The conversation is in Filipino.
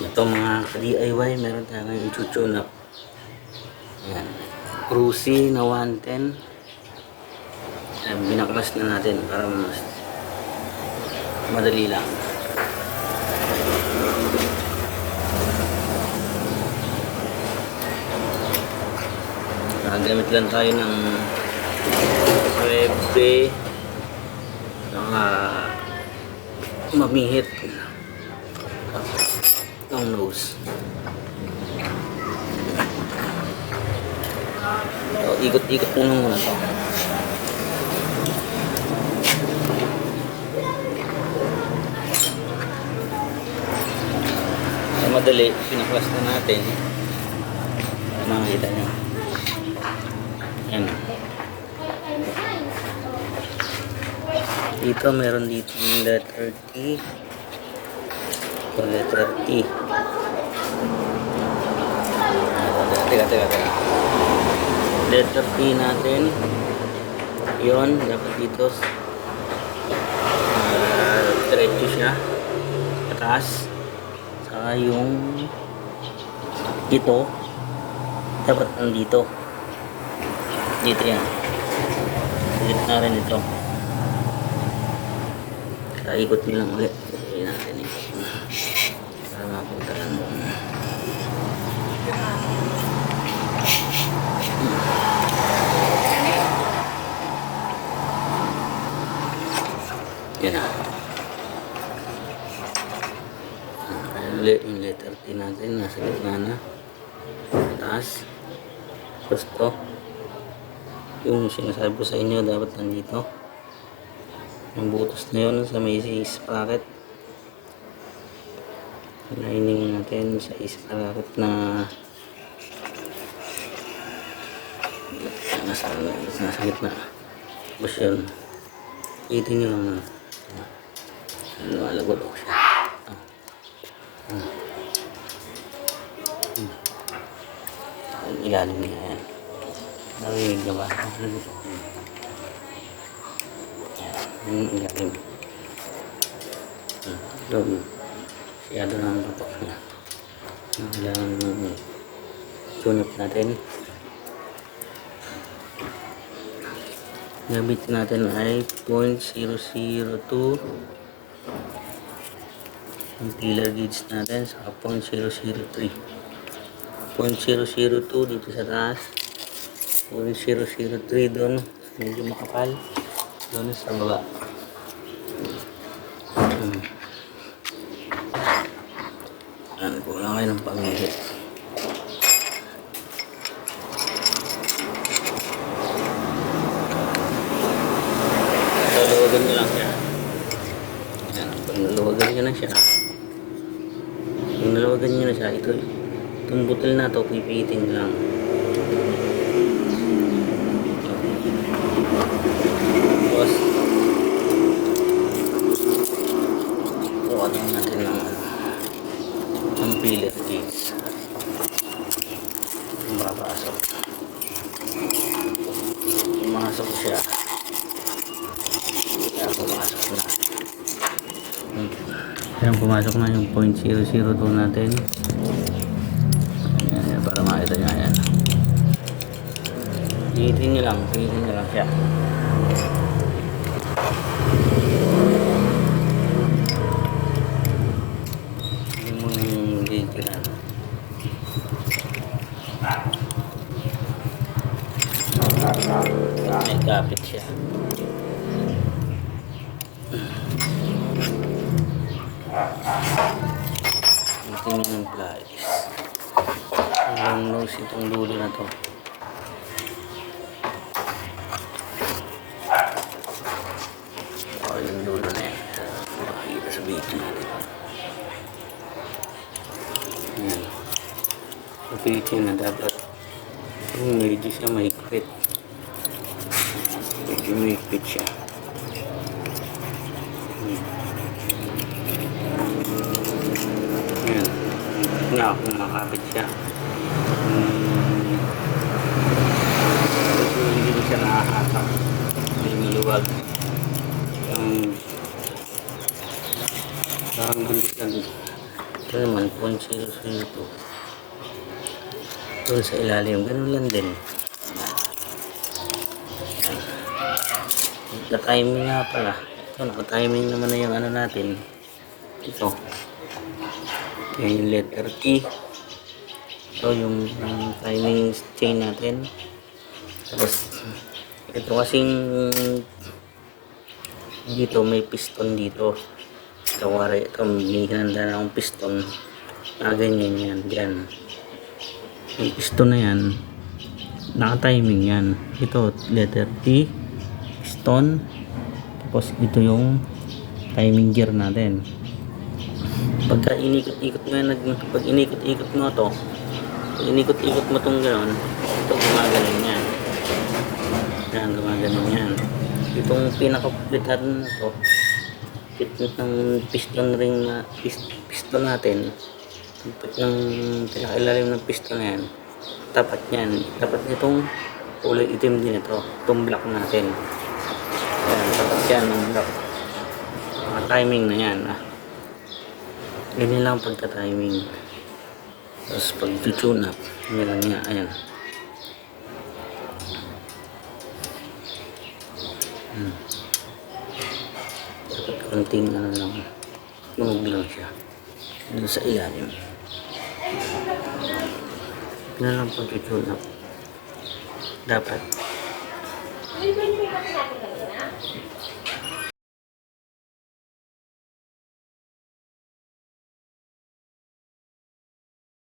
Ito mga ka-DIY, meron tayong i-tune up. Ayan. Cruzy na 110. Ayan, binaklas na natin para mas madali lang. Gamit lang tayo ng webe saka mamihit ng nose. So, ikot-ikot mo muna ito. Ay, madali, pinaklas na natin. Makikita nyo. Ayan. Dito meron dito yung letter T. Ito letter T. Teka. Letter T natin. Yun, dapat dito diretso siya. Atas. Saka yung ito dapat nandito. Dito yan. Ulit na rin ito. Kaya ikot nyo lang ulit. Ikot natin eh. Para mapunta lang doon. Yan na. Yung letter T natin nasa gitna na. Taas. Tapos to. Yung sinasabi ko sa inyo dapat nandito. Yung butos na yun sa may sprocket. Lining natin sa sprocket na nasa gitna. Tapos yun. Itin nyo lang na. Lumalagod ako siya. Ilalim niya yan. Narinig na ba? Yung ilalim. Doon. Siyado na ang patok niya. Kailangan tune up natin. Gamit natin ay 0.002. Yung pillar gauge natin sa 0.003. 0.002 dito sa taas. 0.003 doon, medyo makapal. Doon sa baba. Kulang kayo ng pamihit. Naluwagan nyo lang siya. Ayan, pag naluwagan nyo na siya, itong butil na ito, pipitin lang. Tapos kuwatin natin ng pillar gauge. Pumasok siya. Ayan, pumasok na yung 0.002 natin. Ayan, para makita nyo. Ayan. Pihitin nyo lang siya. Hindi mo nang gigiran. May kapit siya. Tingnan ng pliers. Ang nose itong dulo na to. Yung dulo na yan. Makikita sa video natin. Sa video na dapat medyo siya mahigpit. Medyo mahigpit siya. Ayan. Nakakapit siya. Hindi siya nakakatak. Hindi maluwag. Parang hindi siya Ito naman, 0.002. Doon sa ilalim, ganun lang din. Na-timing nga pala. Ito, naka-timing naman na yung ano natin. Ito. Yan yung letter T. Ito yung timing chain natin. Tapos, ito kasing dito may piston dito. Ito, wari, ito may hinanda na akong piston. Ganyan yan, dyan. Yung piston na yan, naka-timing yan. Ito, letter T, piston, tapos ito yung timing gear natin. Pagka inikot-ikot mo yan, pag inikot-ikot mo to, pag inikot-ikot mo tong gano'n, ito gumagaling yan. Yan, gumagaling yan. Itong pinaka-pulitan na to, ng piston ring na piston natin, ng pinakailalim ng piston na yan, tapat yan. Tapat nitong kulay itim din ito, itong block natin. Yan, tapat yan ng block. Mga timing na yan. Ganyan lang pagka-timing. Tapos pag-tune up, meron nga, ayan. Dapat konting ano lang, tunog lang siya doon sa ilalim. Ganyan lang pag-tune up. Dapat